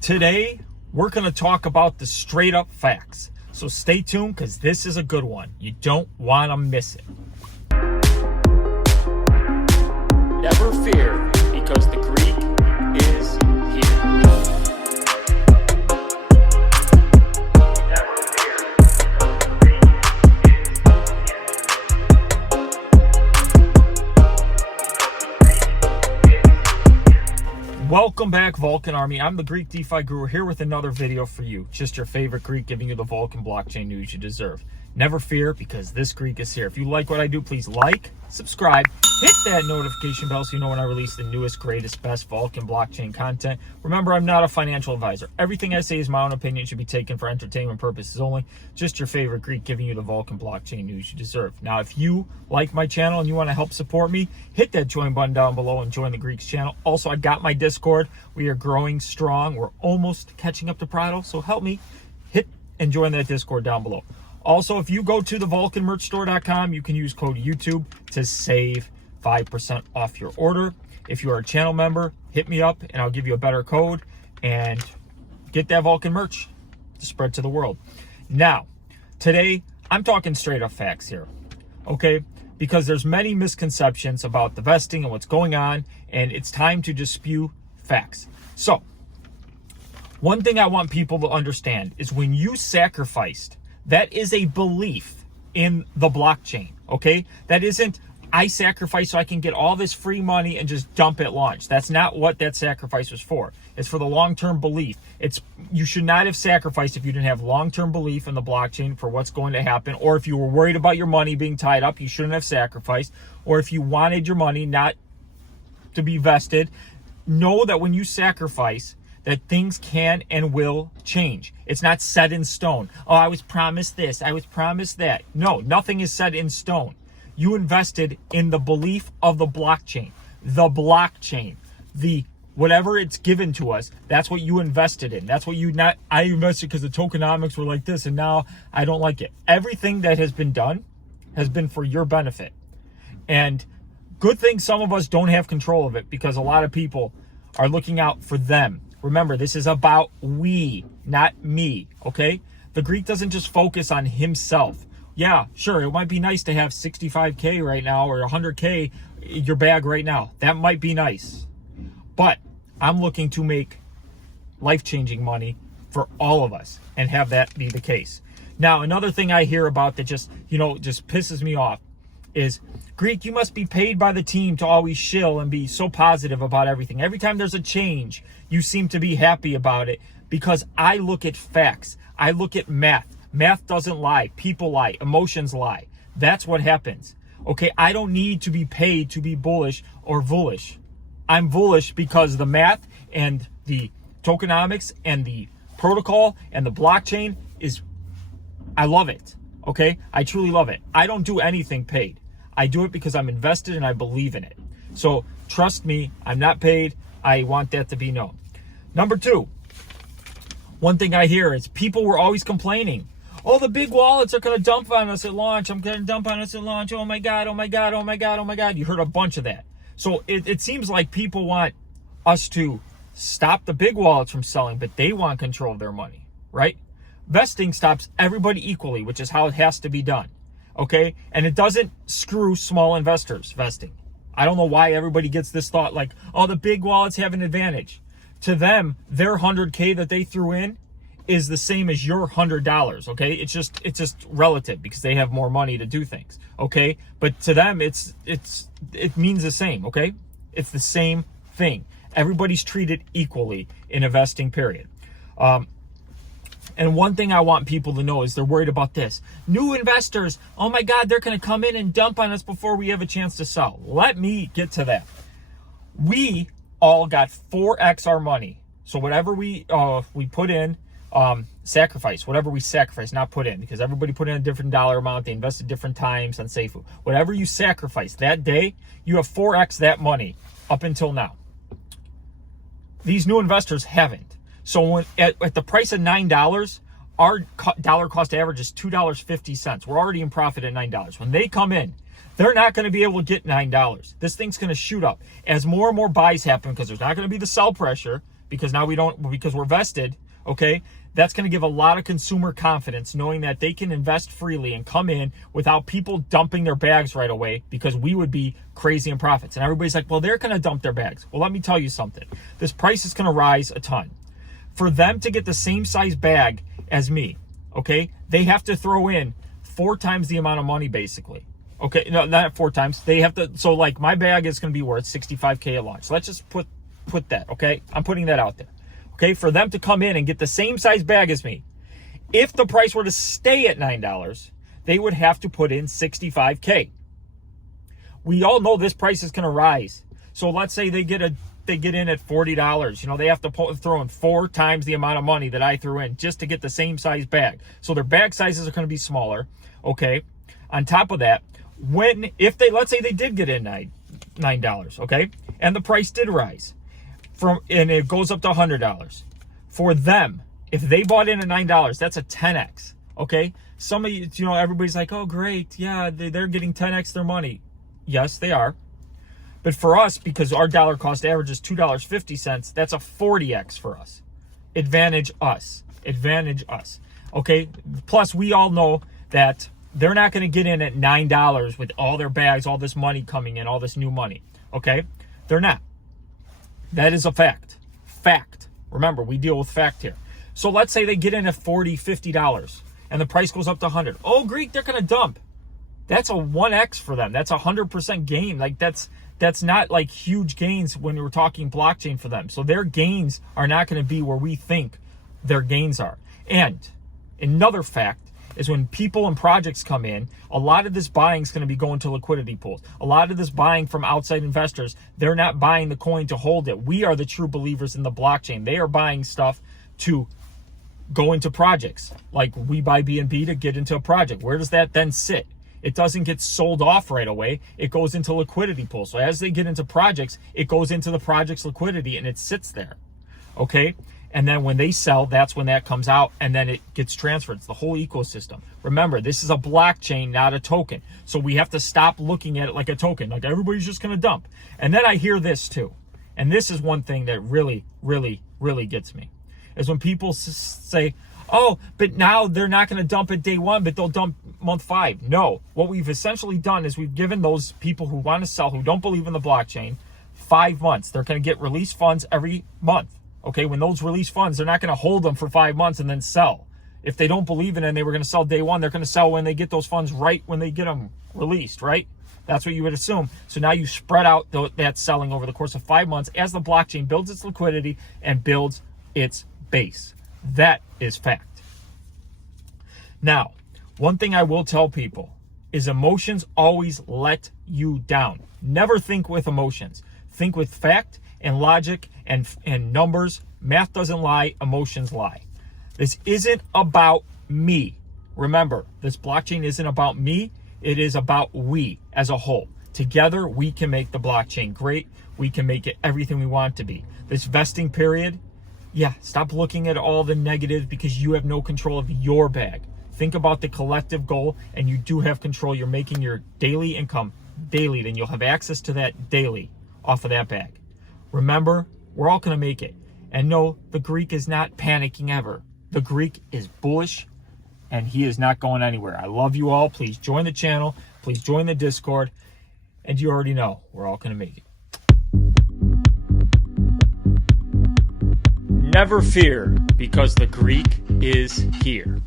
Today, we're going to talk about the straight up facts. So stay tuned because this is a good one. You don't want to miss it. Never fear, because the Greek is here. Never fear, because the Greek is here. Welcome back, Vulcan Army. I'm the Greek DeFi Guru here with another video for you. Just your favorite Greek giving you the Vulcan blockchain news you deserve. Never fear, because this Greek is here. If you like what I do, please like, subscribe, hit that notification bell so you know when I release the newest, greatest, best Vulcan blockchain content. Remember, I'm not a financial advisor. Everything I say is my own opinion, should be taken for entertainment purposes only. Just your favorite Greek giving you the Vulcan blockchain news you deserve. Now, if you like my channel and you want to help support me, hit that join button down below and join the Greeks channel. Also, I got my Discord. We are growing strong. We're almost catching up to Prado, so help me hit and join that Discord down below. Also, if you go to the vulcanmerchstore.com, you can use code YouTube to save 5% off your order. If you are a channel member, hit me up and I'll give you a better code and get that Vulcan merch to spread to the world. Now, today, I'm talking straight up facts here, okay? Because there's many misconceptions about the vesting and what's going on, and it's time to just spew facts. So, one thing I want people to understand is when you sacrificed, that is a belief in the blockchain, okay? That isn't, I sacrifice so I can get all this free money and just dump at launch. That's not what that sacrifice was for. It's for the long-term belief. You should not have sacrificed if you didn't have long-term belief in the blockchain for what's going to happen, or if you were worried about your money being tied up, you shouldn't have sacrificed, or if you wanted your money not to be vested. Know that when you sacrifice, that things can and will change. It's not set in stone. Oh, I was promised this, I was promised that. No, nothing is set in stone. You invested in the belief of the blockchain. The blockchain. The whatever it's given to us, that's what you invested in. That's what I invested because the tokenomics were like this and now I don't like it. Everything that has been done has been for your benefit. And good thing some of us don't have control of it because a lot of people are looking out for them. Remember, this is about we, not me, okay? The Greek doesn't just focus on himself. Yeah, sure, it might be nice to have 65K right now or 100K in your bag right now. That might be nice. But I'm looking to make life-changing money for all of us and have that be the case. Now, another thing I hear about that just pisses me off is, Greek, you must be paid by the team to always shill and be so positive about everything. Every time there's a change, you seem to be happy about it, because I look at facts. I look at math. Math doesn't lie. People lie. Emotions lie. That's what happens. Okay, I don't need to be paid to be bullish or bullish. I'm bullish because the math and the tokenomics and the protocol and the blockchain I love it. Okay, I truly love it. I don't do anything paid. I do it because I'm invested and I believe in it. So trust me, I'm not paid. I want that to be known. Number two, one thing I hear is people were always complaining. Oh, the big wallets are going to dump on us at launch. I'm going to dump on us at launch. Oh my God, oh my God, oh my God, oh my God. You heard a bunch of that. So it seems like people want us to stop the big wallets from selling, but they want control of their money, right? Vesting stops everybody equally, which is how it has to be done, okay? And it doesn't screw small investors, vesting. I don't know why everybody gets this thought like, oh, the big wallets have an advantage. To them, their 100K that they threw in is the same as your $100, okay? It's just relative because they have more money to do things, okay? But to them, it means the same, okay? It's the same thing. Everybody's treated equally in a vesting period. And one thing I want people to know is they're worried about this. New investors, oh my God, they're going to come in and dump on us before we have a chance to sell. Let me get to that. We all got 4x our money. So whatever we put in, sacrifice, whatever we sacrifice, not put in, because everybody put in a different dollar amount. They invested different times on safuu. Whatever you sacrifice that day, you have 4x that money up until now. These new investors haven't. So when at the price of $9, our dollar cost average is $2.50. We're already in profit at $9. When they come in, they're not going to be able to get $9. This thing's going to shoot up as more and more buys happen because there's not going to be the sell pressure. because now because we're vested, okay? That's going to give a lot of consumer confidence knowing that they can invest freely and come in without people dumping their bags right away, because we would be crazy in profits. And everybody's like, well, they're going to dump their bags. Well, let me tell you something. This price is going to rise a ton. For them to get the same size bag as me, okay, they have to throw in 4 times the amount of money, basically. Okay, no, not 4 times. They have to, so like my bag is going to be worth $65K at launch. So let's just put that, okay? I'm putting that out there. Okay, for them to come in and get the same size bag as me, if the price were to stay at $9, they would have to put in $65K. We all know this price is going to rise. So let's say they get in at $40. You know, they have to throw in 4 times the amount of money that I threw in just to get the same size bag. So their bag sizes are going to be smaller. Okay. On top of that, let's say they did get in $9, okay, and the price did rise and it goes up to $100 for them. If they bought in at $9, that's a 10x. Okay, some of you, everybody's like, oh great, yeah, they're getting 10x their money. Yes, they are. But for us, because our dollar cost average is $2.50, that's a 40x for us. Advantage us. Okay, plus we all know that they're not going to get in at $9 with all their bags, all this money coming in, all this new money. Okay, they're not. That is a fact. Remember, we deal with fact here. So let's say they get in at $40, $50 and the price goes up to $100. Oh, Greek, they're going to dump. That's a 1x for them. That's 100% gain. Like that's not like huge gains when we're talking blockchain for them. So their gains are not going to be where we think their gains are. And another fact is when people and projects come in, a lot of this buying is going to be going to liquidity pools. A lot of this buying from outside investors, they're not buying the coin to hold it. We are the true believers in the blockchain. They are buying stuff to go into projects. Like we buy BNB to get into a project. Where does that then sit? It doesn't get sold off right away. It goes into liquidity pools. So as they get into projects, it goes into the project's liquidity and it sits there. Okay? And then when they sell, that's when that comes out and then it gets transferred. It's the whole ecosystem. Remember, this is a blockchain, not a token. So we have to stop looking at it like a token, like everybody's just going to dump. And then I hear this too. And this is one thing that really, really, really gets me. Is when people say, oh, but now they're not going to dump at day 1, but they'll dump month 5. No, what we've essentially done is we've given those people who want to sell, who don't believe in the blockchain, 5 months. They're going to get release funds every month. Okay, when those release funds, they're not going to hold them for 5 months and then sell. If they don't believe in it and they were going to sell day 1, they're going to sell when they get those funds right when they get them released, right? That's what you would assume. So now you spread out that selling over the course of 5 months as the blockchain builds its liquidity and builds its base. That is fact. Now, one thing I will tell people is emotions always let you down. Never think with emotions. Think with fact and logic and numbers. Math doesn't lie, emotions lie. This isn't about me. Remember, this blockchain isn't about me. It is about we as a whole. Together, we can make the blockchain great. We can make it everything we want it to be. This vesting period, yeah, stop looking at all the negatives because you have no control of your bag. Think about the collective goal, and you do have control. You're making your daily income daily, then you'll have access to that daily off of that bag. Remember, we're all going to make it. And no, the Greek is not panicking ever. The Greek is bullish, and he is not going anywhere. I love you all. Please join the channel. Please join the Discord. And you already know, we're all going to make it. Never fear, because the Greek is here.